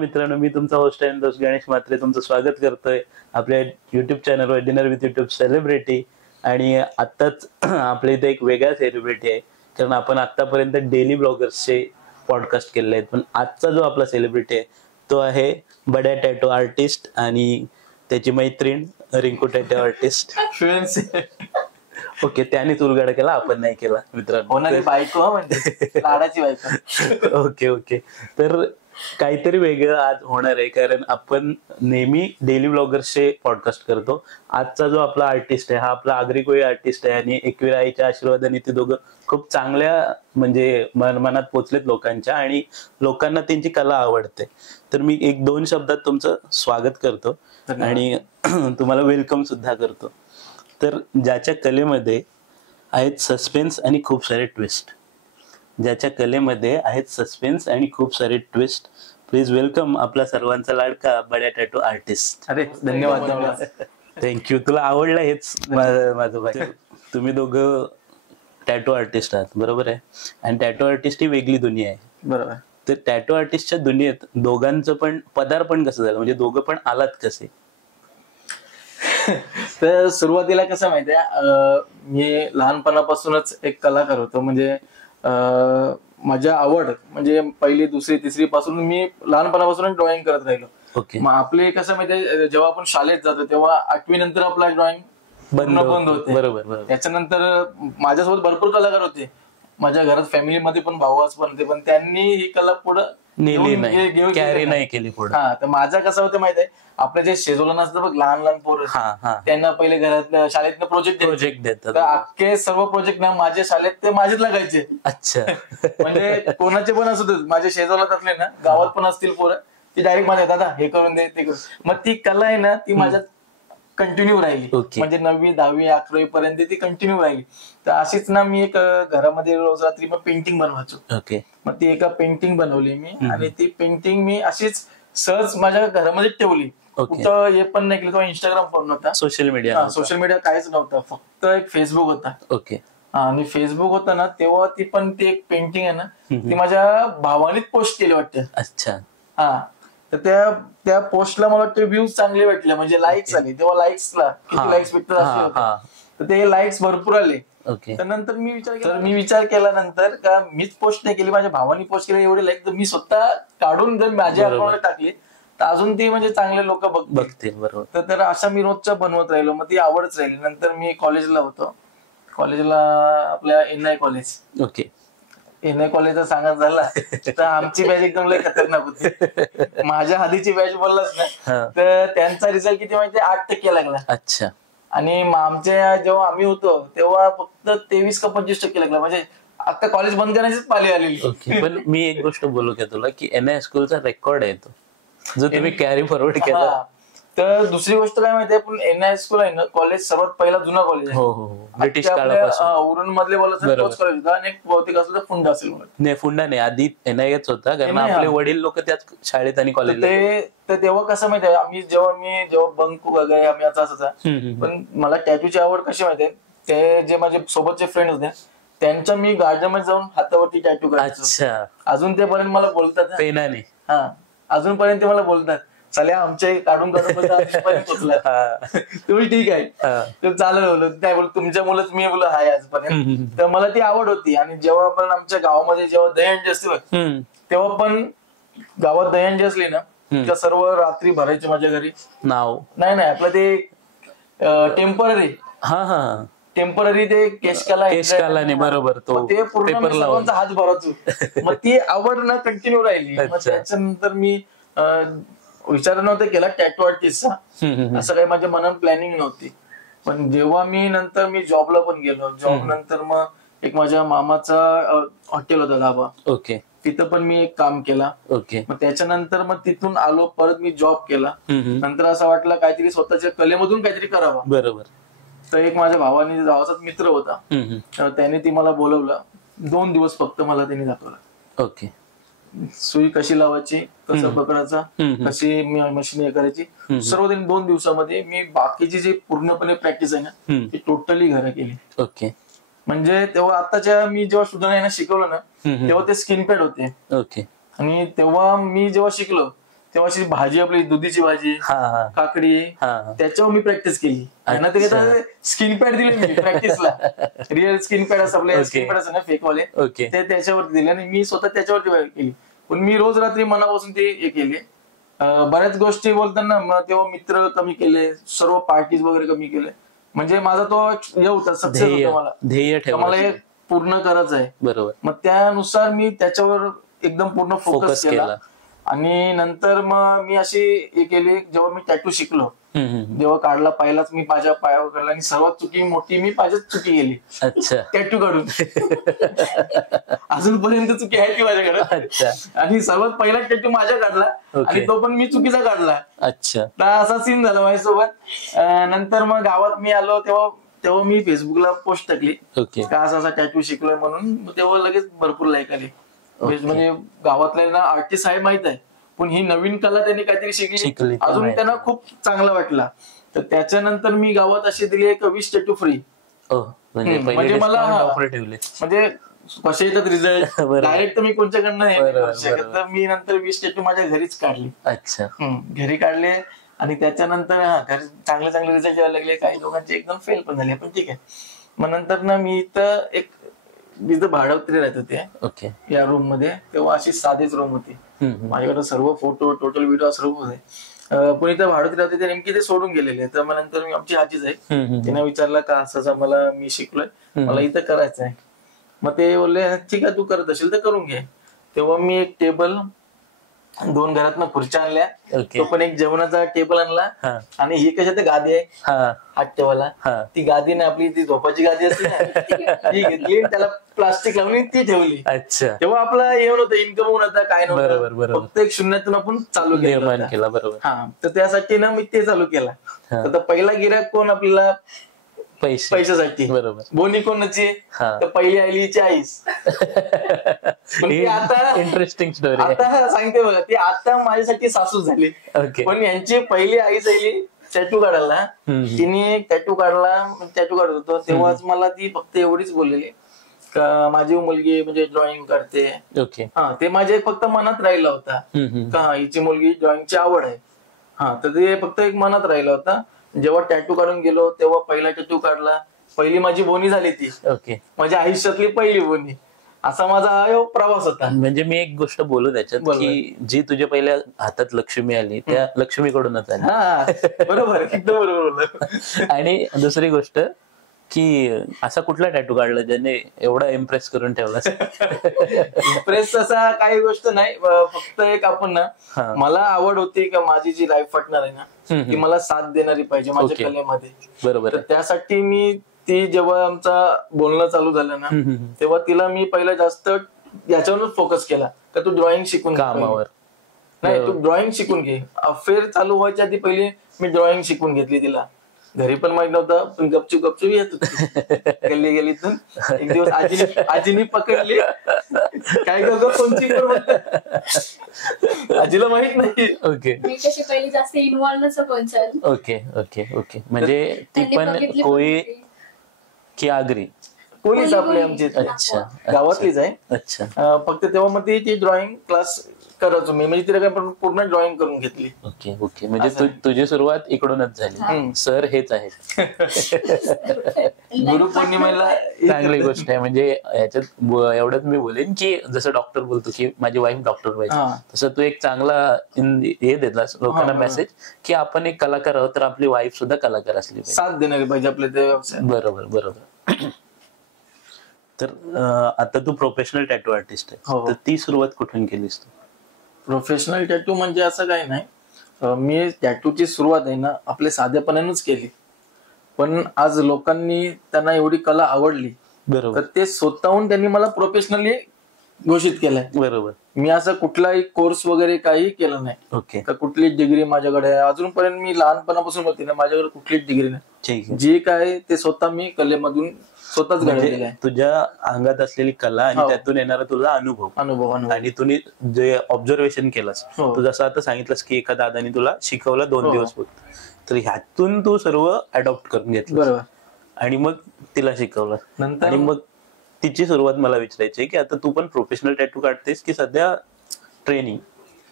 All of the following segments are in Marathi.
मित्रांनो, मी तुमचा होस्ट आहे दोस्त गणेश म्हात्रे. तुमचं स्वागत करतोय आपल्या युट्यूब चॅनलवर डिनर विथ युट्यूब सेलिब्रिटी. आणि आत्ताच आपल्या इथे एक वेगळा सेलिब्रिटी आहे, कारण आपण आतापर्यंत डेली ब्लॉगर्सचे पॉडकास्ट केलेले आहेत. पण आजचा जो आपला सेलिब्रिटी आहे तो आहे बड्या टॅटो आर्टिस्ट आणि त्याची मैत्रीण रिंकू टॅटो आर्टिस्ट. ओके, त्यानेच उलगडा केला, आपण नाही केला मित्रांनो. बायको म्हणजे लाडाची बायको. ओके ओके, तर काहीतरी वेगळं आज होणार आहे, कारण आपण नेहमी डेली ब्लॉगर्सचे पॉडकास्ट करतो. आजचा जो आपला आर्टिस्ट आहे हा आपला आगरी कोळी आर्टिस्ट आहे आणि एकविरा आईच्या आशीर्वादाने ते दोघं खूप चांगल्या म्हणजे मनात पोचलेत लोकांच्या आणि लोकांना त्यांची कला आवडते. तर मी एक दोन शब्दात तुमचं स्वागत करतो आणि तुम्हाला वेलकम सुद्धा करतो. तर ज्याच्या कलेमध्ये आहेत सस्पेन्स आणि खूप सारे ट्विस्ट, प्लीज वेलकम आपला सर्वांचा लाडका बड्या टॅटो आर्टिस्ट. अरे धन्यवाद. थँक्यू. तुला आवडलं हेच माझं भाई. तुम्ही दोघं टॅटो आर्टिस्ट आहात, बरोबर आहे. आणि टॅटो आर्टिस्ट ही वेगळी दुनिया आहे, बरोबर. तर टॅटो आर्टिस्टच्या दुनियेत दोघांचं पण पदार्पण कसं झालं, म्हणजे दोघं पण आलात कसे? तर सुरुवातीला कसं माहितीये, मी लहानपणापासूनच एक कलाकार होतो. म्हणजे माझ्या आवड म्हणजे पहिली दुसरी तिसरी पासून मी लहानपणापासून ड्रॉइंग करत राहिलो. मग आपले कसं माहितीये, जेव्हा आपण शाळेत जातो तेव्हा 8वी नंतर आपला ड्रॉइंग बंद होते. बरोबर. त्याच्यानंतर माझ्यासोबत भरपूर कलाकार होते, माझ्या घरात फॅमिलीमध्ये पण भाऊ पण होते, पण त्यांनी ही कला पुढे कॅरी नाही केली पुढे. हा, तर माझा कसं होतं माहितीये, आपलं जे शेजोला नसतं बघ, लहान लहान पोरं, त्यांना पहिले घरात शाळेतनं प्रोजेक्ट देतात. अख्खे सर्व प्रोजेक्ट ना माझ्या शाळेत ते माझेच लागायचे. अच्छा. म्हणजे कोणाचे पण असू देत, माझ्या शेजोलात असले ना, गावात पण असतील पोरं, ती डायरेक्ट माझ्या दादा हे करून दे ते करून. मग ती कला आहे ना, ती माझ्यात कंटिन्यू राहिली. म्हणजे 9वी 10वी 11वी पर्यंत ती कंटिन्यू राहिली. तर अशीच ना मी एक घरामध्ये रोज रात्री मग पेंटिंग बनवायचो. मग ती एका पेंटिंग बनवली मी, आणि ती पेंटिंग मी अशीच सहज माझ्या घरामध्ये ठेवली. कुठं हे पण नाही केलं, इंस्टाग्राम पण नव्हता, सोशल मीडिया काहीच नव्हतं, फक्त एक फेसबुक होता. आणि फेसबुक होता ना तेव्हा ती एक पेंटिंग आहे ना, ती माझ्या भावानेच पोस्ट केली वाटतं. अच्छा. हा, तर त्या पोस्टला मला वाटतं व्ह्यूज चांगले भेटले, म्हणजे लाईक्स आले. तेव्हा लाईक्सला किती लाईक्स भेटतात, तर ते लाईक्स भरपूर आले. तर नंतर मी विचार केला नंतर का मीच पोस्ट नाही केली, माझ्या भावानी पोस्ट केली, एवढे लाईक तर मी स्वतः काढून जर माझ्या अकाउंटला टाकली तर अजून ती म्हणजे चांगले लोक बघतील. बरोबर. तर अशा मी रोजच्या बनवत राहिलो, मग ती आवडच राहिली. नंतर मी कॉलेजला होतो, कॉलेजला आपल्या NI कॉलेज. NI कॉलेजचा सांगत झाला तर आमची बॅच एकदम लय खतरनाक होती. माझ्या आधीची बॅच बोललाच ना, तर त्यांचा रिझल्ट किती माहिती, 8% लागला. अच्छा. आणि आमच्या जेव्हा आम्ही होतो तेव्हा फक्त 23 का 25% लागला. म्हणजे आता कॉलेज बंद करायचीच पाळी आलेली. पण मी एक गोष्ट बोलू का तुला, की NI स्कूलचा रेकॉर्ड आहे तो, जो तुम्ही कॅरी फॉरवर्ड केला. तर दुसरी गोष्ट काय माहितीये, पण NI स्कूल आहे ना, कॉलेज सर्वात पहिला जुना कॉलेज आहे. ब्रिटिश काळापासून. उरण मधले बोलायचं तोच कॉलेज होता, आणि बहुतेक असं तर फुंडा असेल. नाही, फुंडा नाही, आधी NIच होता, कारण आपले वडील लोक त्याच शाळेत आणि कॉलेजला. तर तेव्हा कसं माहितीये, मी जेव्हा बंक वगैरे आम्ही असायचा. पण मला टॅटूची आवड कशी माहितीये, ते जे माझे सोबतचे फ्रेंड होते त्यांच्या मी गार्डन मध्ये जाऊन हातावरती टॅटू करायचो. अजून ते पर्यंत मला बोलतात पेनाने. हा, अजूनपर्यंत मला बोलतात, चला आमचे काढून तुम्ही ठीक आहे, तर चालेल बोललो. काय बोल, तुमच्या मुलंच मी बोललो हाय आजपर्यंत. तर मला ती आवड होती. आणि जेव्हा पण आमच्या गावामध्ये जेव्हा दहीहंडी असते तेव्हा पण गावात दहीहंडी असली ना, त्या सर्व रात्री भरायची माझ्या घरी. नाव नाही आपलं ते टेम्पररी ते केशकाला बरोबर, तो ते पूर्ण हात भरायचो. मग ती आवड ना कंटिन्यू राहिली. मग त्याच्यानंतर मी विचार नव्हता केला टॅटू आर्टिस्टचा, असं काही माझ्या मनात प्लॅनिंग नव्हती. पण जेव्हा मी जॉबला पण गेलो, जॉब नंतर मग एक माझ्या मामाचा हॉटेल होता, धाबा. तिथं पण मी एक काम केला. मग त्याच्यानंतर मग तिथून आलो, परत मी जॉब केला. नंतर असं वाटलं काहीतरी स्वतःच्या कलेमधून काहीतरी करावं. बरोबर. तर एक माझ्या भावाचाच मित्र होता, तर त्याने ती मला बोलवलं. 2 दिवस फक्त मला त्यांनी दाखवलं. सुई कशी लावायची, कसं पकडायचा, कशी मशीन हे करायची, सर्व त्यांनी 2 दिवसामध्ये. मी बाकीची जी पूर्णपणे प्रॅक्टिस आहे ना ती टोटली घरं केली. म्हणजे तेव्हा आताच्या मी जेव्हा स्टुडंट शिकवलं ना, तेव्हा ते स्किन पॅड होते. आणि तेव्हा मी जेव्हा शिकलो तेव्हा अशी भाजी आपली दुधीची भाजी, काकडी, त्याच्यावर मी प्रॅक्टिस केली. ते स्किन पॅड दिले मी प्रॅक्टिसला. रिअल स्किन पॅड असं आपले स्किन पॅड असं ना फेकवाले, ते त्याच्यावरती दिले आणि मी स्वतः त्याच्यावरती केली. पण मी रोज रात्री मनापासून ते हे केले. बऱ्याच गोष्टी बोलताना मग तेव्हा मित्र कमी केले, सर्व पार्टीज वगैरे कमी केले. म्हणजे माझा तो हे होता, सक्सेस होता मला, ध्येय मला हे पूर्ण करायचं आहे. बरोबर. मग त्यानुसार मी त्याच्यावर एकदम पूर्ण फोकस केला. आणि नंतर मग मी अशी हे केली, जेव्हा मी टॅटू शिकलो, जेव्हा काढला पहिलाच मी माझ्या पायावर काढला आणि सर्वात मोठी मी माझ्याच चुकी केली. टॅटू काढून. अजूनपर्यंत चुकी आहे ती माझ्याकडे. आणि सर्वात पहिला टॅटू माझ्या काढला आणि तो पण मी चुकीचा काढला. तर असा सीन झाला माझ्यासोबत. नंतर मग गावात मी आलो तेव्हा मी फेसबुकला पोस्ट टाकली का असा टॅटू शिकलोय म्हणून. तेव्हा लगेच भरपूर लाईक आले. म्हणजे गावातल्या आर्टिस्ट आहे माहित आहे, पण ही नवीन कला त्यांनी काहीतरी शिकली, अजून त्यांना खूप चांगला वाटला. तर त्याच्यानंतर मी गावात असे दिले एक 20 टॅटू फ्री. म्हणजे मला म्हणजे कसे येतात रिझल्ट डायरेक्ट तर मी कोणच्याकडनं हे करू शकत. तर मी नंतर 20 टॅटू माझ्या घरीच काढली. घरी काढले आणि त्याच्यानंतर घरी चांगले चांगले रिझल्ट यायला लागले. काही लोकांचे एकदम फेल पण झाले, पण ठीक आहे. मग नंतर ना मी इथं भाडवत्री राहत होते या रूम मध्ये. तेव्हा अशी साधीच रूम होती. माझ्याकडे सर्व फोटो टोटल व्हिडिओ सर्व होते. पण इथं भाडवत्री राहते ते नेमकी ते सोडून गेलेले. तर मग नंतर आमची आजीच आहे, तिने विचारलं का असं मला मी शिकलोय, मला इथं करायचं आहे. मग ते बोलले ठीक आहे, तू करत असेल तर करून घे. तेव्हा मी एक टेबल, 2 घरात खुर्च्या आणल्या, तो पण एक जेवणाचा टेबल आणला. आणि ही कशा ते गादी आहे हात ठेवायला, ती गादी ना आपली ती झोपाची गादी असते ना, ती घेतली, त्याला प्लास्टिक लावून ती ठेवली. तेव्हा आपला हे नव्हतं, इन्कम होऊन होता काय नव्हतं, फक्त एक शून्यातून आपण चालू केला. बरोबर. तर त्यासाठी ना मी ते चालू केला. तर पहिला गिऱ्हाईक कोण आपल्याला पैशासाठी. बरोबर. बोनी कोणाची, तर पहिली आईची आईस. आता इंटरेस्टिंग स्टोरी, आता सांगते बघा, ती आता माझ्यासाठी सासू झाली. पण यांची पहिली आई झाली टॅटू काढायला. तिने टॅटू काढत होतो तेव्हाच मला ती फक्त एवढीच बोललेली का माझी मुलगी म्हणजे ड्रॉइंग करते. ते माझ्या फक्त मनात राहिला होता का हिची मुलगी ड्रॉइंगची आवड आहे. तर ते फक्त एक मनात राहिला होता. जेव्हा टॅटू काढून गेलो तेव्हा पहिला टॅटू काढला, पहिली माझी बोनी झाली ती. माझ्या आयुष्यातली पहिली बोनी. असा माझा प्रवास होता. म्हणजे मी एक गोष्ट बोलू त्याच्यात की जी तुझ्या पहिल्या हातात लक्ष्मी आली त्या लक्ष्मीकडूनच आली. बरोबर, एकदम बरोबर. आणि दुसरी गोष्ट की असा कुठला टॅटू काढला ज्याने एवढा इम्प्रेस करून ठेवला? इम्प्रेस असा काही गोष्ट नाही, फक्त एक आपण ना, मला आवड होती का माझी जी लाईफ पार्टनर आहे ना ती मला साथ देणारी पाहिजे माझ्या कलेमध्ये. बरोबर. त्यासाठी मी ती जेव्हा आमचा बोलणं चालू झालं ना तेव्हा तिला मी पहिला जास्त याच्यावरच फोकस केला का तू ड्रॉइंग शिकून कामावर नाही, तू ड्रॉइंग शिकून घे. अफेअर चालू व्हायच्या आधी पहिली मी ड्रॉइंग शिकून घेतली तिला. घरी पण माहित नव्हतं, पण गपचूप येत होती गल्लीतून. एक दिवस आजीने पकडली, काय कोणची आजीला माहित नाही. पहिली जास्त इन्व्हॉल्व नसतं कोणच्यात. ओके. म्हणजे ती पण कोळी की आगरी? कोळीच आपली आमची. अच्छा, गावातलीच आहे. अच्छा. फक्त तेव्हा मग ती ड्रॉइंग क्लास करायचो मी, म्हणजे तिला काय पूर्ण ड्रॉइंग करून घेतली. ओके. म्हणजे तुझी सुरुवात इकडूनच झाली. सर हेच आहेत. गुरुपौर्णिमेला चांगली गोष्ट आहे. म्हणजे याच्यात एवढंच मी बोलेन की जसं डॉक्टर बोलतो की माझी वाईफ डॉक्टर पाहिजे, तसं तू एक चांगला हे देतलास लोकांना मेसेज की आपण एक कलाकार आहोत तर आपली वाईफ सुद्धा कलाकार असली पाहिजे, साथ देणारी पाहिजे आपल्या त्या व्यवसायात. बरोबर. तर आता तू प्रोफेशनल टॅटू आर्टिस्ट आहे, तर ती सुरुवात कुठून केलीस तू? प्रोफेशनल टॅटू म्हणजे असं काही नाही, मी टॅटूची सुरुवात आहे ना आपल्या साधेपणानेच केली. पण आज लोकांनी त्यांना एवढी कला आवडली, बरोबर, तर ते स्वतःहून त्यांनी मला प्रोफेशनली घोषित केलंय. बरोबर. मी असं कुठलाही कोर्स वगैरे काही केलं नाही. ओके. तर कुठलीच डिग्री माझ्याकडे आहे अजूनपर्यंत, मी लहानपणापासून होती ना माझ्याकडे कुठलीच डिग्री नाही. जे काय ते स्वतः मी कलेमधून स्वतःच घडवलेलं आहे. तुझ्या अंगात असलेली कला आणि त्यातून येणारा तुझा अनुभव आणि तुम्ही जे ऑब्झर्वेशन केलंस, तू जसं आता सांगितलंस की एका दादानी तुला शिकवलं 2 दिवस फक्त, तर ह्यातून तू सर्व अडॉप्ट करून घेतलं. बरोबर. आणि मग तिला शिकवलं नंतर, आणि मग तिची सुरुवात मला विचारायची की आता तू पण प्रोफेशनल टॅटू काढतेस की सध्या ट्रेनिंग?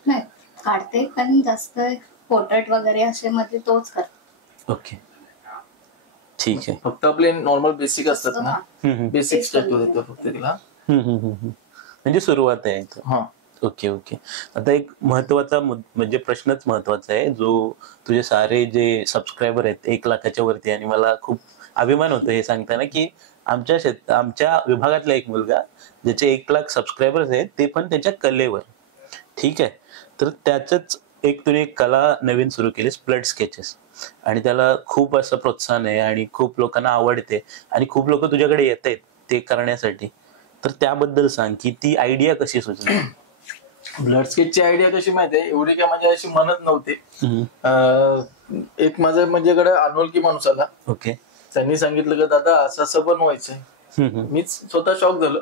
नाही, काढते पण जास्त पोर्ट्रेट वगैरे असे मध्ये तोच करते. ओके, ठीक आहे. फक्त आपले नॉर्मल बेसिक असतात ना, बेसिक तेच स्टॅच्यू करते. देतो फक्त तिला. म्हणजे सुरुवात आहे इथं. हा, ओके ओके. आता एक महत्वाचा म्हणजे प्रश्नच महत्वाचा आहे, जो तुझे सारे जे सबस्क्रायबर आहेत 1 लाखाच्या वरती, आणि मला खूप अभिमान होतो हे सांगताना की आमच्या विभागातला एक मुलगा ज्याचे 1 लाख सबस्क्रायबर्स आहेत, ते पण त्याच्या कलेवर. ठीक आहे. तर त्याच तुम्ही एक कला नवीन सुरू केलीस, ब्लड स्केचेस, आणि त्याला खूप असं प्रोत्साहन आहे आणि खूप लोकांना आवडते आणि खूप लोक तुझ्याकडे येत आहेत ते करण्यासाठी. तर त्याबद्दल सांग की ती आयडिया कशी सुचली? ब्लड स्केचची आयडिया कशी माहितीये, एवढी काय म्हणजे अशी म्हणत नव्हते. एक माझ्या माझ्याकडे अनोळखी माणूस आला. ओके. त्यांनी सांगितलं की दादा असं असं बनवायचंय. मीच स्वतः शॉक झालो.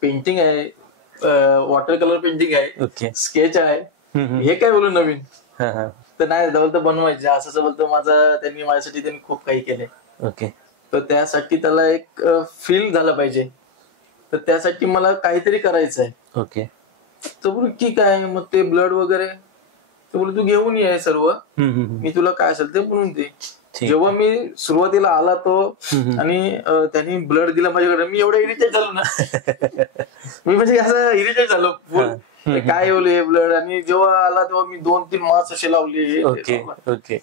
पेंटिंग आहे, वॉटर कलर पेंटिंग आहे, ओके, स्केच आहे, हे काय बोलू नवीन. हा. तर नाही बोलतो बनवायचे, असं बोलतो. त्यांनी माझ्यासाठी खूप काही केलंय. ओके. तर त्यासाठी त्याला एक फील झाला पाहिजे, तर त्यासाठी मला काहीतरी करायचं आहे. ओके. तर बोल की काय, मग ते ब्लड वगैरे, तर बोल तू घेऊन ये सर्व, मी तुला काय असेल ते बनवून दे. जेव्हा मी सुरुवातीला आला तो आणि त्यांनी ब्लड दिला माझ्याकडे, मी एवढं इरिटेट झालो ना. मी म्हणजे असं इरिटेट झालो काय बोलू ब्लड. आणि जेव्हा आला तेव्हा मी 2-3 मास्क असे लावले,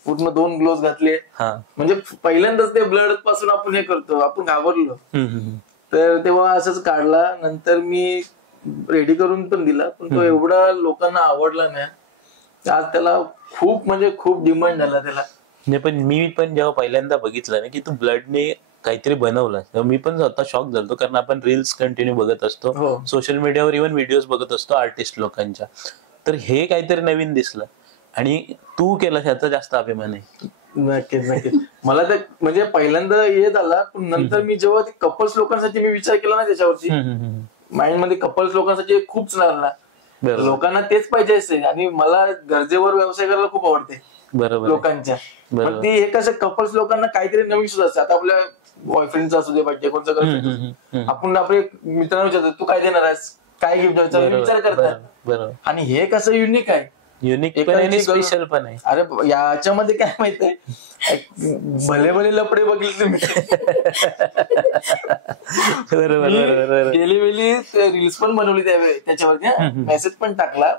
पूर्ण 2 ग्लोव्ह घातले. म्हणजे पहिल्यांदाच ते ब्लड पासून आपण हे करतो, आपण घाबरलो. तर तेव्हा असंच काढला. नंतर मी रेडी करून पण दिला, पण तो एवढा लोकांना आवडला ना, आज त्याला खूप म्हणजे खूप डिमांड झाला त्याला. नाही, पण मी पण जेव्हा पहिल्यांदा बघितलं ना की तू ब्लडने काहीतरी बनवलं, तेव्हा मी पण स्वतः शॉक झालो. कारण आपण रील्स कंटिन्यू बघत असतो, सोशल मीडियावर इव्हन व्हिडिओज बघत असतो आर्टिस्ट लोकांच्या. तर हे काहीतरी नवीन दिसलं आणि तू केलं, ह्याचा जास्त अभिमान आहे. नक्कीच नक्कीच. मला तर म्हणजे पहिल्यांदा येत आला, पण नंतर मी जेव्हा कपल्स लोकांसाठी मी विचार केला ना त्याच्यावरती, माइंड मध्ये कपल्स लोकांसाठी खूप चालला. लोकांना तेच पाहिजे असते, आणि मला गरजेवर व्यवसाय करायला खूप आवडते. बरोबर, लोकांच्या. पण ती एक असं कपल्स लोकांना काहीतरी नवीन सुद्धा असतं. आता आपल्या बॉयफ्रेंडचा असू दे, बर्थडे कोणचा करतो, आपण आपले मित्रांना विचारतो तू काय देणार आहेस, काय गिफ्ट द्यायचा विचार करतात. आणि हे कसं युनिक आहे, युनिक स्पेशल पण आहे. अरे याच्यामध्ये काय माहितीये, भले भले लपडे बघले तुम्ही. गेली वेळी रील्स पण बनवली त्याच्यावरती, मेसेज पण टाकला.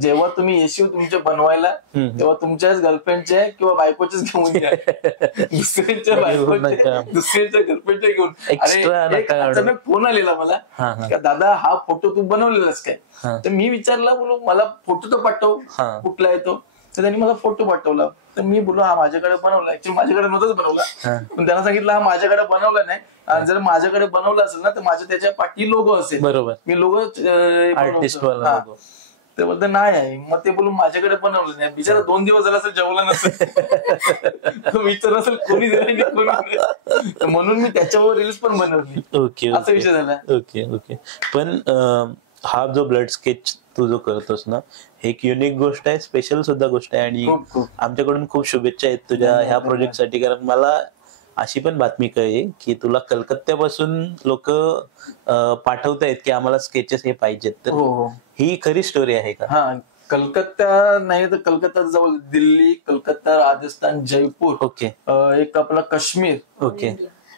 जेव्हा तुम्ही येशील तुमच्या बनवायला, तेव्हा तुमच्याच गर्लफ्रेंडचे किंवा बायकोचेच घेऊन द्या, दुसऱ्यांच्या बायकोचे, दुसऱ्यांच्या गर्लफ्रेंडचे घेऊन. अरे फोन आलेला मला, दादा हा फोटो तू बनवलेलास काय. तर मी विचारला, बोलू मला फोटो तर पाठव, कुठला आहे तो. तर त्यांनी मला फोटो पाठवला. तर मी बोललो हा माझ्याकडे बनवला. ऍक्च्युअली माझ्याकडे नव्हताच बनवला, पण त्यांना सांगितलं हा माझ्याकडे बनवला नाही. आणि जर माझ्याकडे बनवलं असेल ना, तर माझ्या त्याच्या पाठी लोगो असेल. बरोबर, मी लोगो आर्टिस्ट ते बोलतो नाही आहे. मग ते बोलून माझ्याकडे बनवलं नाही. बिचारा 2 दिवस झाला असेल जेवला नसेल, विचार असेल कोणी दिला कोणी, म्हणून मी त्याच्यावर रील्स पण बनवली. ओके, असा विषय झाला. Okay okay. पण हा जो ब्लड स्केच तू जो करतोस ना, एक युनिक गोष्ट आहे, स्पेशल सुद्धा गोष्ट आहे. आणि आमच्याकडून खूप शुभेच्छा आहेत तुझ्या ह्या प्रोजेक्टसाठी. कारण मला अशी पण बातमी कळली की तुला कलकत्त्यापासून लोक पाठवतायत की आम्हाला स्केचेस हे पाहिजेत. तर ही खरी स्टोरी आहे का? हा, कलकत्ता नाही तर कलकत्ता जवळ दिल्ली, कलकत्ता, राजस्थान, जयपूर, ओके, एक आपला काश्मीर, ओके,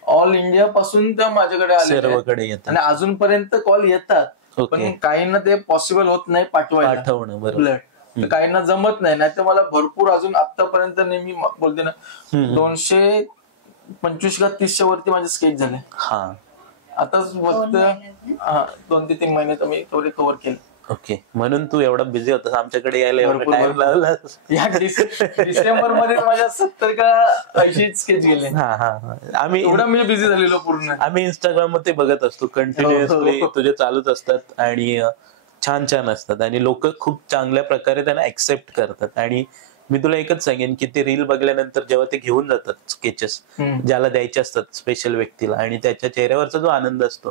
ऑल इंडिया पासून त्या माझ्याकडे सर्वकडे येतात. आणि अजूनपर्यंत कॉल येतात, पण काहींना ते पॉसिबल होत नाही पाठवणं. ब्लड काहींना जमत नाही. तर मला भरपूर अजून आतापर्यंत नेहमी बोलते ना 225 का 30च्या वरती माझे स्केच झाले. आताच फक्त 2 ते 3 महिन्यात मी तेवढे कव्हर केले. ओके, म्हणून तू एवढा बिझी होतास, आमच्याकडे यायला एवढा टाइम लावला. या डिसेंबर मध्ये माझ्या 70 का 80 स्केच गेले. आम्ही एवढा मी बिझी झालेलो पूर्ण. आम्ही इंस्टाग्राम मध्ये बघत असतो कंटिन्युअसली, तुझे चालूच असतात आणि छान छान असतात आणि लोक खूप चांगल्या प्रकारे त्यांना ऍक्सेप्ट करतात. आणि मी तुला एकच सांगेन की ते रील बघल्यानंतर जेव्हा ते घेऊन जातात स्केचेस ज्याला द्यायचे असतात स्पेशल व्यक्तीला, आणि त्याच्या चेहऱ्यावरचा जो आनंद असतो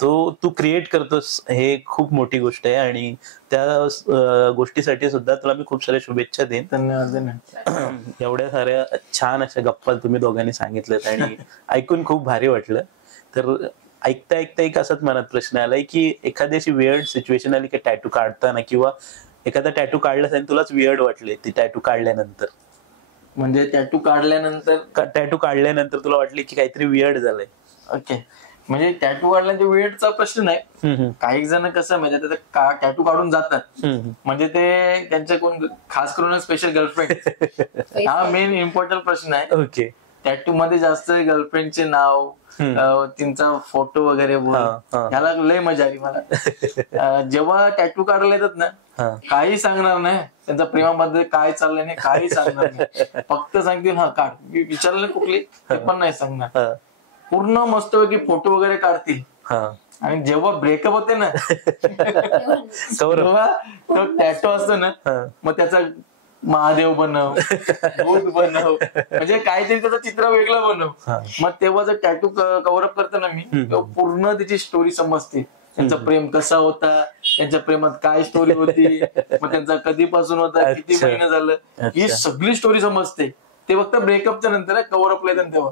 तो तू क्रिएट करतोस, हे खूप मोठी गोष्ट आहे. आणि त्या गोष्टीसाठी सुद्धा तुला मी खूप साऱ्या शुभेच्छा देईन. धन्यवाद. एवढ्या साऱ्या छान अशा गप्पा तुम्ही दोघांनी सांगितल्यात आणि ऐकून खूप भारी वाटलं. तर ऐकता ऐकता एक असाच मनात प्रश्न आलाय की एखादी अशी वेअर्ड सिच्युएशन आली की टॅटू काढताना किंवा एखादा टॅटू काढलास आणि तुलाच वियर्ड वाटले ती टॅटू काढल्यानंतर? म्हणजे टॅटू काढल्यानंतर टॅटू काढल्यानंतर तुला वाटले की काहीतरी वियर्ड झालंय? ओके, म्हणजे टॅटू काढल्यानंतर वेळचा प्रश्न नाही. काही जण कसं म्हणजे टॅटू काढून जातात, म्हणजे ते त्यांच्या कोण खास करून स्पेशल गर्लफ्रेंड हा मेन इम्पॉर्टंट प्रश्न आहे. ओके. टॅटू मध्ये जास्त गर्लफ्रेंडचे नाव, त्यांचा फोटो वगैरे ह्याला लय मजा आली मला. जेव्हा टॅटू काढायला येतात ना, काही सांगणार नाही त्यांच्या प्रेमामध्ये काय चाललंय नाही, काही सांगणार नाही. फक्त सांगतील हा काढ, मी विचारलं कुठली ते पण नाही सांगणार. पूर्ण मस्तपैकी फोटो वगैरे काढतील. आणि जेव्हा ब्रेकअप होते ना तेव्हा तो टॅटू असतो ना, मग त्याचा महादेव बनव, भूत बनव, म्हणजे काहीतरी त्याचं चित्र वेगळं बनव. मग तेव्हा जर टॅटू कव्हरअप करतो ना मी, तेव्हा पूर्ण त्याची स्टोरी समजते. त्यांचं प्रेम कसा होता, त्यांच्या प्रेमात काय स्टोरी होती, मग त्यांचा कधीपासून होता, किती महिने झालं, ही सगळी स्टोरी समजते. ते फक्त ब्रेकअपच्या नंतर कव्हरअपला येतात तेव्हा.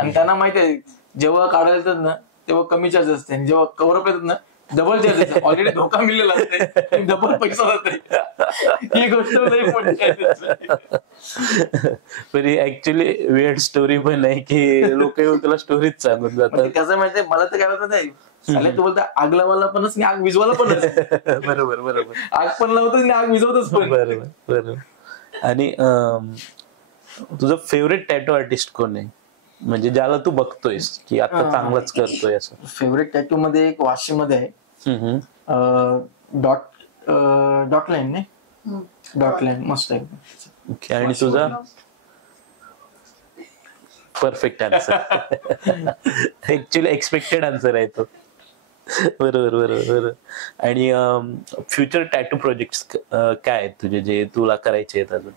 आणि त्यांना माहिती आहे जेव्हा काढायला येतात ना तेव्हा कमी चार्ज असते, आणि जेव्हा कव्हरअप येतात ना डबल चार्ज असते. ऑलरेडी धोका मिळलेला असते, डबल पैसा जाते. ही गोष्ट लई मोठी आहे. पण ऍक्च्युली वेळ स्टोरी पण आहे की लोक येऊन तुला स्टोरीच सांगून जातात. कसं माहितीये, मला तर काय होतं नाही, तू बोलता आग लावायला पणच आणि आग विजवायला पण. बरोबर बरोबर. आग पण लावतच आणि आग विजवतच पण. बरोबर बरोबर. आणि तुझं फेवरेट टॅटू आर्टिस्ट कोण आहे, म्हणजे ज्याला तू बघतोयस की आता चांगलंच करतोय असं? फेवरेट टॅटू मध्ये एक वाशी मध्ये आहे, डॉट लाईन नाही, डॉट लाईन मस्त आहे. ओके. आणि तुझा? Perfect answer. Actually expected answer आहे तो. बरोबर बरोबर बरोबर. आणि फ्युचर टॅटू प्रोजेक्ट काय आहेत तुझे जे तुला करायचे आहेत अजून?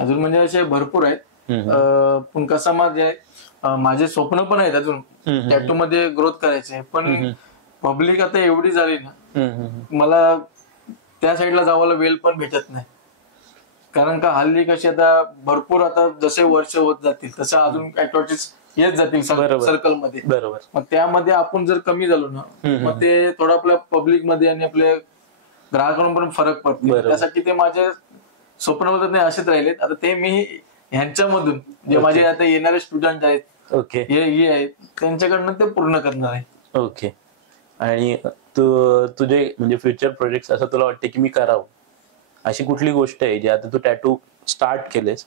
अजून म्हणजे असे भरपूर आहेत, पण कसं माझे स्वप्न पण आहेत अजून टॅटू मध्ये ग्रोथ करायचे. पण पब्लिक आता एवढी झाली ना, मला त्या साईडला जावायला वेळ पण भेटत नाही. कारण का हल्ली कशी आता भरपूर, आता जसे वर्ष होत जातील तसं अजून ऍक्टिव्हिटीज येत जातील सर्कल मध्ये. बरोबर. मग त्यामध्ये आपण जर कमी झालो ना, मग ते थोडं आपल्या पब्लिक मध्ये आणि आपल्या ग्राहकांना पण फरक पडतो. त्यासाठी ते माझे स्वप्न होत नाही असेच राहिलेत. आता ते मी ह्यांच्यामधून जे माझे आता येणारे स्टुडंट आहेत, ओके, हे आहेत, त्यांच्याकडनं ते पूर्ण करणार आहे. ओके. आणि तुझे म्हणजे फ्युचर प्रोजेक्ट असं तुला वाटते की मी करावं, अशी कुठली गोष्ट आहे जी आता तू टॅटू स्टार्ट केलेस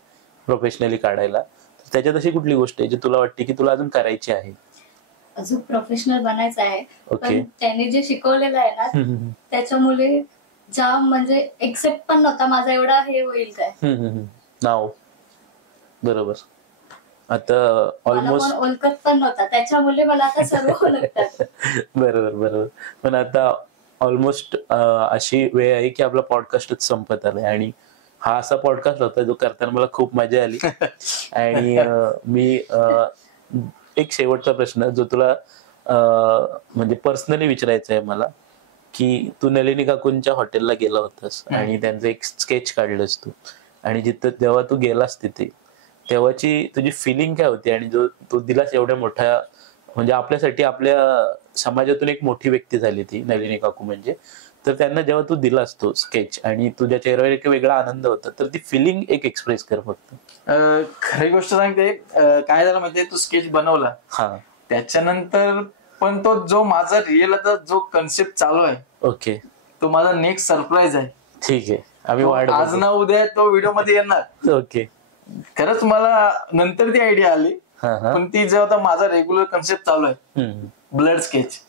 प्रोफेशनली काढायला, त्याच्यात अशी कुठली गोष्ट आहे जी तुला वाटते की तुला अजून करायची आहे? अजून प्रोफेशनल बनायचं आहे, पण त्यांनी जे शिकवलेलं आहे ना त्याच्यामुळे जाम म्हणजे एक्सेप्ट पण नव्हता माझा एवढा हे होईल काय नाव. बरोबर. आता ऑलमोस्ट ओळखत पण नव्हता, त्याच्यामुळे मला आता सर्व ओळखतात. बरोबर बरोबर. पण आता ऑलमोस्ट अशी वेळ आहे की आपला पॉडकास्टच संपत आलाय, आणि हा असा पॉडकास्ट होता जो करताना मला खूप मजा आली. आणि मी एक शेवटचा प्रश्न जो तुला म्हणजे पर्सनली विचारायचा आहे मला, की तू नलिनी काकूंच्या हॉटेलला गेला होतास आणि त्यांचं एक स्केच काढलंस तू, आणि जिथं जेव्हा तू गेलास तिथे तेव्हाची तुझी फिलिंग काय होती, आणि जो तू दिलास एवढ्या मोठ्या, म्हणजे आपल्यासाठी आपल्या समाजातून एक मोठी व्यक्ती झाली ती नलिनी काकू म्हणजे, तर त्यांना जेव्हा तू दिलास तो स्केच आणि तुझ्या चेहऱ्यावर एक वेगळा आनंद होता, तर ती फिलिंग एक एक्सप्रेस कर फक्त. खरी गोष्ट सांगते, काय झालं माहितीये, तू स्केच बनवला त्याच्यानंतर पण तो जो माझा रिअल आता जो कन्सेप्ट चालू आहे, ओके, तो माझा नेक्स्ट सरप्राईज आहे. ठीक आहे, आम्ही आज ना उद्या तो व्हिडिओ मध्ये येणार. ओके. खरंच मला नंतर ती आयडिया आली, पण ती जो आता माझा रेग्युलर कन्सेप्ट चालू आहे ब्लड स्केच,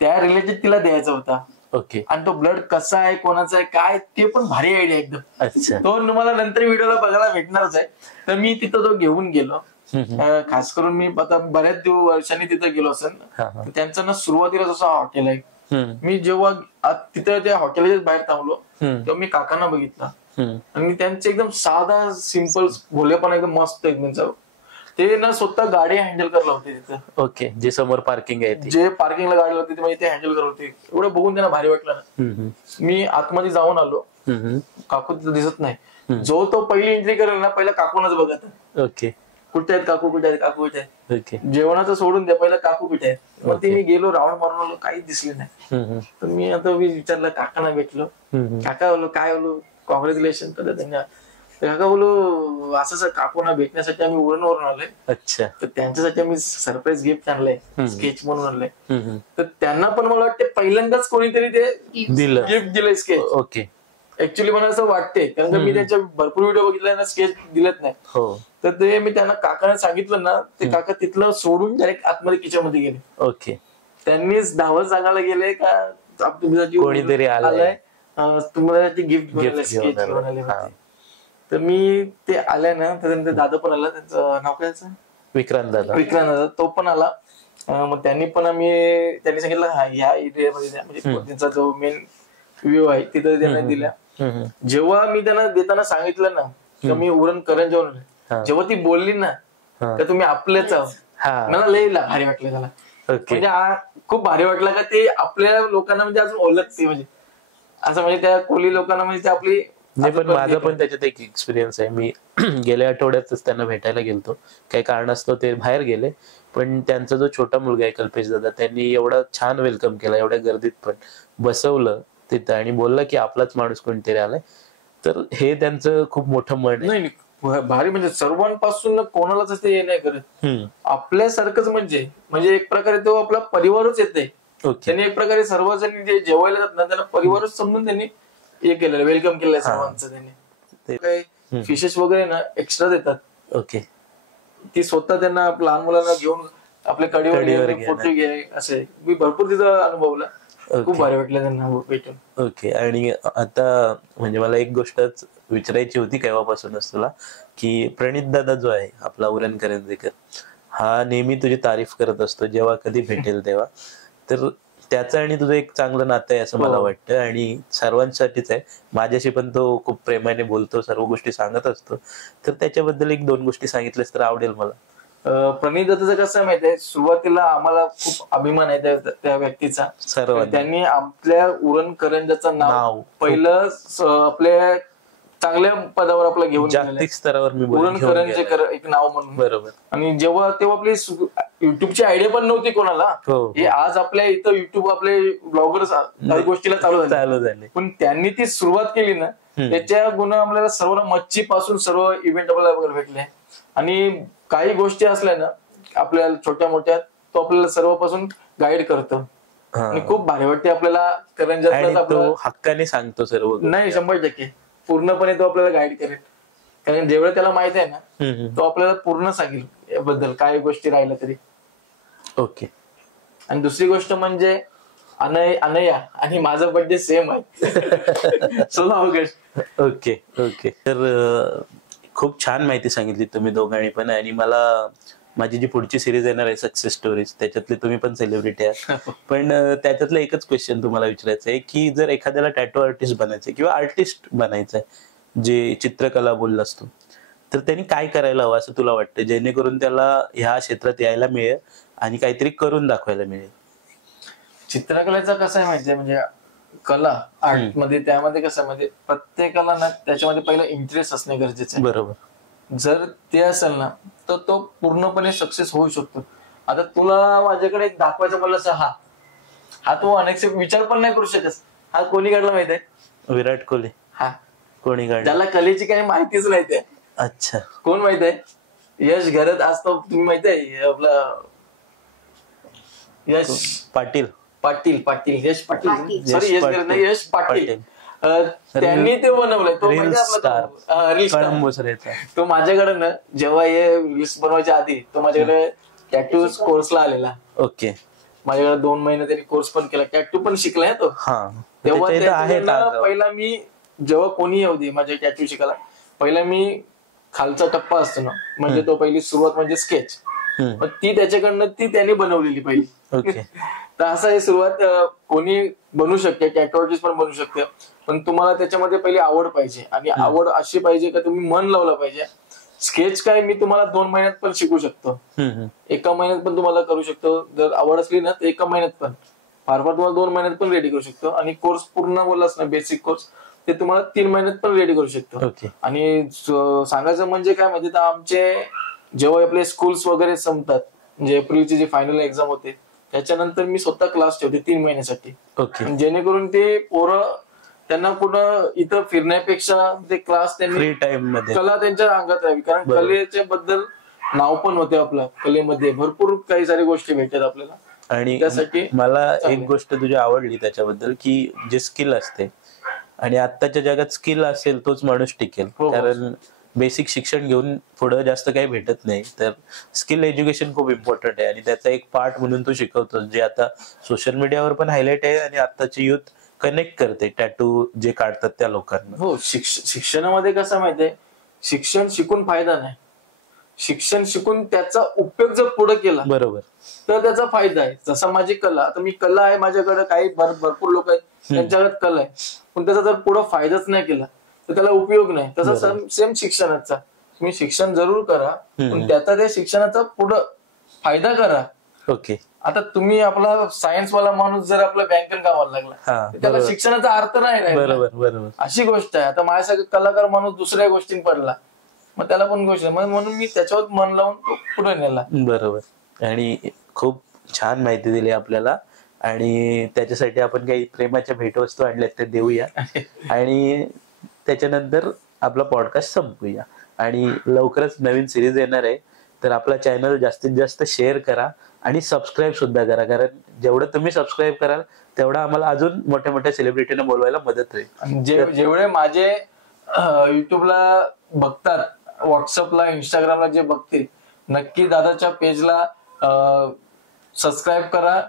त्या रिलेटेड तिला द्यायचा होता. ओके. आणि तो ब्लड कसा आहे, कोणाचा आहे, काय, ते पण भारी आयडिया एकदम. तो मला नंतर व्हिडिओला बघायला भेटणारच आहे. तर मी तिथं तो घेऊन गेलो. खास करून मी आता बऱ्याच वर्षांनी तिथं गेलो असेल. त्यांचं ना सुरुवातीला जसं हॉटेल आहे, मी जेव्हा तिथं त्या हॉटेलच्या बाहेर थांबलो तेव्हा मी काकांना बघितला, आणि त्यांचं एकदम साधा सिम्पल भोलेपणा एकदम मस्त आहे त्यांचं. ते ना स्वतः गाडी हँडल करला होते तिथं. ओके. जे समोर पार्किंग आहे, जे पार्किंगला गाडी होती ते हँडल करत होते. एवढं बघून त्यांना भारी वाटलं ना. मी आतमध्ये जाऊन आलो, काकू तिथं दिसत नाही. जो तो पहिली एंट्री करेल ना, पहिला काकूनच बघत. ओके. कुठे आहेत काकू, कुठे आहेत काकू, कुठे आहेत. ओके. जेवणाचं सोडून द्या, पहिला काकू कुठे आहेत. मग ते मी गेलो राऊंड मारून आलो, काहीच दिसले नाही. तर मी विचारलं, काकांना भेटलो. काका बोललो काय बोलू कॉंग्रॅच्युलेशन. तर काका बोलू असं काकूंना भेटण्यासाठी आम्ही उरणवरून आलोय. अच्छा. तर त्यांच्यासाठी आम्ही सरप्राईज गिफ्ट आणलंय, स्केच म्हणून आणलंय. तर त्यांना पण मला वाटते पहिल्यांदाच कोणीतरी ते गिफ्ट दिलंय स्केच. ओके. ऍक्च्युली मला असं वाटते, कारण का मी त्यांच्या भरपूर व्हिडिओ बघितले ना, स्केच दिलेत नाही. तर ते मी त्यांना काकांना सांगितलं ना, ते काका तिथलं सोडून डायरेक्ट आतमध्ये किचनमध्ये गेले. ओके. त्यांनीच धावत सांगायला गेले का तुमच्यासाठी कोणीतरी आलाय, तुम्हाला गिफ्ट स्केच घेऊन आले. तर मी ते आल्या ना, त्यानंतर दादा पण आला, त्यांचं नाव काय, विक्रांत दादा. विक्रांत दादा, तो पण आला. मग त्यांनी सांगितलं ह्या एरियामध्ये म्हणजे त्यांचा जो मेन व्ह्यू आहे तिथं त्यांना दिल्या. जेव्हा मी त्यांना देताना सांगितलं ना की मी उरण करण जेवण, जेव्हा ती बोलली ना तर तुम्ही आपलेच आहोत, मला लय भारी वाटलं त्याला. म्हणजे खूप भारी वाटलं का ते आपल्या लोकांना म्हणजे अजून ओळखते, म्हणजे असं म्हणजे त्या कोळी लोकांना म्हणजे ते आपली. नाही, पण माझा पण त्याच्यात एक एक्सपिरियन्स आहे. मी गेल्या आठवड्यातच त्यांना भेटायला गेलतो, काही कारणास्तव ते बाहेर गेले, पण त्यांचा जो छोटा मुलगा आहे कल्पेश दादा, त्यांनी एवढा छान वेलकम केला, एवढ्या गर्दीत पण बसवलं तिथं आणि बोलला की आपलाच माणूस कोणतरी आलाय. तर हे त्यांचं खूप मोठं मन आहे. नाही भारी, म्हणजे सर्वांपासून कोणालाच ते हे नाही करत, आपल्यासारखंच. म्हणजे एक प्रकारे तो आपला परिवारच येते. त्यांनी एक प्रकारे सर्वजण जे जेवायला जात ना त्यांना परिवारच समजून त्यांनी हे केलेलं, वेलकम केलंय सर्वांचं. त्यांनी काही फिशेस वगैरे ना एक्स्ट्रा देतात. ओके. ती स्वतः त्यांना लहान मुलांना घेऊन आपल्या कडीवर फोटो घे, असे मी भरपूर तिथं अनुभवला. खूप भारी वाटलं त्यांना भेटून. ओके. आणि आता म्हणजे मला एक गोष्टच विचारायची होती केव्हापासूनच तुला, की प्रणित दादा जो आहे आपला उरण करंजेकर, हा नेहमी तुझी तारीफ करत असतो जेव्हा कधी भेटेल तेव्हा. तर त्याचं आणि तुझं एक चांगलं नातं आहे असं मला वाटतं, आणि सर्वांसाठीच आहे. माझ्याशी पण तो खूप प्रेमाने बोलतो, सर्व गोष्टी सांगत असतो. तर त्याच्याबद्दल एक दोन गोष्टी सांगितल्यास तर आवडेल मला. प्रणित दादाचं कसं माहितीये, सुरुवातीला आम्हाला खूप अभिमान आहे त्या व्यक्तीचा. त्यांनी आपल्या उरण करंजाचं नाव पहिलं आपल्या चांगल्या पदावर आपलं घेऊन, जागतिक स्तरावर उरण करंजेकर एक नाव म्हणून. बरोबर. आणि तेव्हा आपली युट्यूबची आयडिया पण नव्हती कोणाला. हे आज आपल्या इथं युट्यूब आपले ब्लॉगर्स गोष्टीला चालू झाले, पण त्यांनी ती सुरुवात केली ना, त्याच्या गुण आपल्याला सर्व मच्छी पासून सर्व इव्हेंट आपल्याला भेटले. आणि काही गोष्टी असल्या ना आपल्याला छोट्या मोठ्या, तो आपल्याला सर्वपासून गाईड करतो आणि खूप भारी वाटते आपल्याला. करंजात हक्काने सांगतो सर्व. नाही, 100% पूर्णपणे तो आपल्याला गाईड करेल, कारण जेवढं त्याला माहित आहे ना तो आपल्याला पूर्ण सांगेल याबद्दल, काय गोष्टी राहिल्या तरी. ओके. आणि दुसरी गोष्ट म्हणजे अनया आणि माझा बर्थडे सेम आहे, 16 ऑगस्ट. ओके. ओके. तर खूप छान माहिती सांगितली तुम्ही दोघांनी पण. आणि मला माझी जी पुढची सिरीज येणार आहे सक्सेस स्टोरीज, त्याच्यातले तुम्ही पण सेलिब्रिटी आहात. पण त्याच्यातलं एकच क्वेश्चन तुम्हाला विचारायचं आहे की जर एखाद्याला टॅटू आर्टिस्ट बनायचंय किंवा आर्टिस्ट बनायचंय जे चित्रकला बोलला असतो, तर त्यांनी काय करायला हवं असं तुला वाटतं, जेणेकरून त्याला ह्या क्षेत्रात यायला मिळेल आणि काहीतरी करून दाखवायला मिळेल? चित्रकलेचा कसं आहे माहितीये, म्हणजे कला आर्ट मध्ये, त्यामध्ये कसं म्हणजे प्रत्येकाला ना त्याच्यामध्ये पहिला इंटरेस्ट असणे गरजेचं आहे. बरोबर. जर ते असेल ना तर तो पूर्णपणे सक्सेस होऊ शकतो. आता तुला माझ्याकडे एक दाखवायचं म्हणलं असं, हा तो अनेक विचार पण नाही करू शकत. हा कोणी काढला माहित आहे? विराट कोहली. हा कोणी काढला? त्याला कलेची काही माहितीच नाही. ते अच्छा. कोण माहित आहे? यश घरत. आज तो तुम्ही माहित आहे आपला यश पाटील, यश पाटील, सॉरी यश घरत नाही, यश पाटील. त्यांनी ते बनवलंय. तो म्हणजे तो माझ्याकडे ना जेव्हा हे रील्स बनवायच्या आधी तो माझ्याकडे टॅटू कोर्सला आलेला. ओके. माझ्याकडे 2 महिने त्यांनी कोर्स पण केला, टॅटू पण शिकलाय तो. तेव्हा पहिला मी जेव्हा कोणी येऊ दे माझ्या टॅटू शिकायला, पहिला मी खालचा टप्पा असतो ना, म्हणजे तो पहिली सुरुवात म्हणजे स्केच, ती त्याच्याकडनं त्यांनी बनवलेली पहिली. ओके. तर असं हे सुरुवात कोणी बनवू शकते, टॅटू आर्टिस्ट पण बनवू शकते, पण तुम्हाला त्याच्यामध्ये पहिली आवड पाहिजे. आणि आवड अशी पाहिजे का तुम्ही मन लावलं पाहिजे. स्केच काय मी तुम्हाला 2 महिन्यात पण शिकू शकतो, 1 महिन्यात पण तुम्हाला करू शकतो. जर आवड असली ना तर 1 महिन्यात पण, फार तुम्हाला 2 महिन्यात पण रेडी करू शकतो. आणि कोर्स पूर्ण बोललास ना बेसिक कोर्स, ते तुम्हाला 3 महिन्यात पण रेडी करू शकतो. ओके. आणि सांगायचं म्हणजे काय माहिती, तर आमचे जेव्हा आपले स्कूल्स वगैरे संपतात, म्हणजे एप्रिलची जी फायनल एक्झाम होते त्याच्यानंतर मी स्वतः क्लास ठेवते 3 महिन्यासाठी. ओके. जेणेकरून ते पोरं त्यांना कुठं इथं फिरण्यापेक्षा ते क्लास त्यांनी फ्री टाइम मध्ये कला त्यांच्या अंगात राहावी. कारण कलेच्या बद्दल नाव पण होते आपलं, कलेमध्ये भरपूर काही सारी गोष्टी भेटतात आपल्याला. आणि त्यासाठी मला एक गोष्ट तुझी आवडली त्याच्याबद्दल की जे स्किल असते, आणि आत्ताच्या जगात स्किल असेल तोच माणूस टिकेल. कारण बेसिक शिक्षण घेऊन पुढे जास्त काही भेटत नाही, तर स्किल एज्युकेशन खूप इम्पॉर्टंट आहे आणि त्याचा एक पार्ट म्हणून तू शिकवतो, जे आता सोशल मीडियावर पण हायलाइट आहे आणि आत्ताची युथ कनेक्ट करते टॅटू जे काढतात त्या लोकांना. हो, शिक्षणामध्ये कसं माहितीये, शिक्षण शिकून फायदा नाही, शिक्षण शिकून त्याचा उपयोग जर पुढे केला बरोबर तर त्याचा फायदा आहे. जसं माझी कला, आता मी कला आहे माझ्याकडे, काही भरपूर लोक आहेत त्यांच्याकडे कला आहे, पण त्याचा जर पुढे फायदाच नाही केला तर त्याला उपयोग नाही. तसं सेम शिक्षणाचा, तुम्ही शिक्षण जरूर करा पण त्याचा त्या शिक्षणाचा पुढे फायदा करा. ओके. आता तुम्ही आपला सायन्स वाला माणूस जर आपल्या बँकेत कामाला लागला त्याला शिक्षणाचा अर्थ नाही राहिला. बरोबर बरोबर अशी गोष्ट आहे. आता माझ्यासारखा कलाकार माणूस दुसऱ्या गोष्टीत पडला मग त्याला पण गोष्ट, म्हणून मी त्याच्यावर मन लावून पुढे नेला. बरोबर. आणि खूप छान माहिती दिली आपल्याला, आणि त्याच्यासाठी आपण काही प्रेमाच्या भेटवस्तू आणल्यात ते देऊया आणि त्याच्यानंतर आपला पॉडकास्ट संपूया. आणि लवकरच नवीन सिरीज येणार आहे, तर आपला चॅनल जास्तीत जास्त शेअर करा आणि सबस्क्राईब सुद्धा करा. कारण जेवढं तुम्ही सबस्क्राईब कराल तेवढं आम्हाला अजून मोठ्या मोठ्या सेलिब्रिटीना बोलवायला मदत होईल. जेवढे माझे युट्यूबला बघतात, व्हॉट्सअपला, इंस्टाग्रामला जे बघतील, नक्की दादाच्या पेजला सबस्क्राईब करा.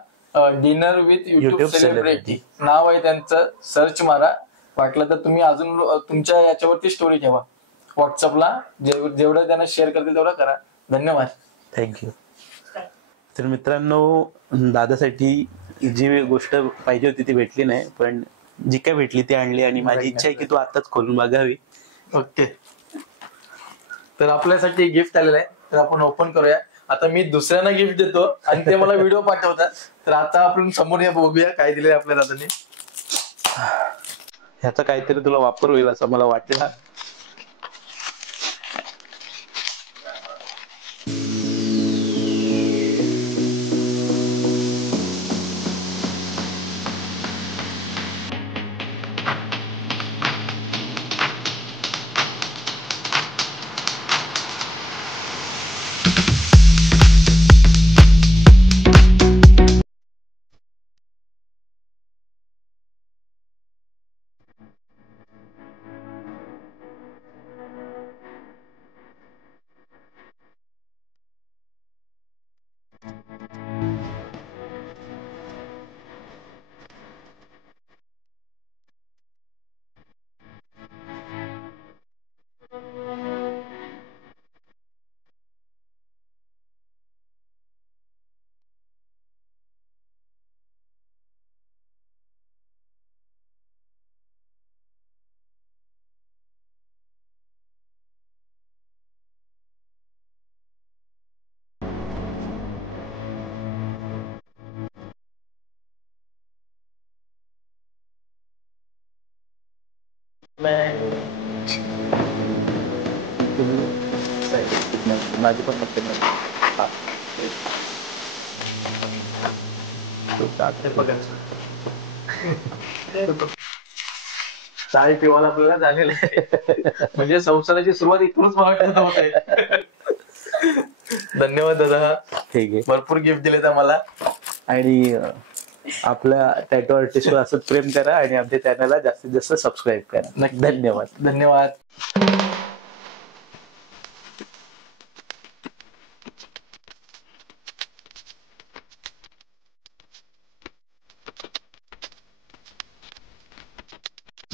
डिनर विथ युट्यूब सेलिब्रिटी नाव आहे त्यांचं, सर्च मारा. वाटलं तर तुम्ही अजून तुमच्या याच्यावरती स्टोरी ठेवा व्हॉट्सअपला, जेवढं त्यांना शेअर करतील तेवढं करा. धन्यवाद. थँक्यू. तर मित्रांनो, दादासाठी जी गोष्ट पाहिजे होती ती भेटली नाही, पण जी काय भेटली ती आणली आणि माझी इच्छा आहे की तू आताच खोलून बघावी. ओके. तर आपल्यासाठी गिफ्ट आलेलं आहे, तर आपण ओपन करूया. आता मी दुसऱ्यांना गिफ्ट देतो आणि ते मला व्हिडिओ पाठवतात. तर आता आपण समोर या बघूया काय दिलंय आपल्या दादाने. ह्याचा काहीतरी तुला वापर होईल असं मला वाटतं. माझी पण चाय पिवायला आपल्याला झालेलं आहे. म्हणजे संसाराची सुरुवात इथूनच मला होते. धन्यवाद दादा. ठीक आहे. भरपूर गिफ्ट दिले तर मला. आणि आपल्या टॅटू आर्टिस्टवर असंच प्रेम करा आणि आमच्या चॅनलला जास्तीत जास्त सबस्क्राईब करा. नक्की. धन्यवाद. धन्यवाद.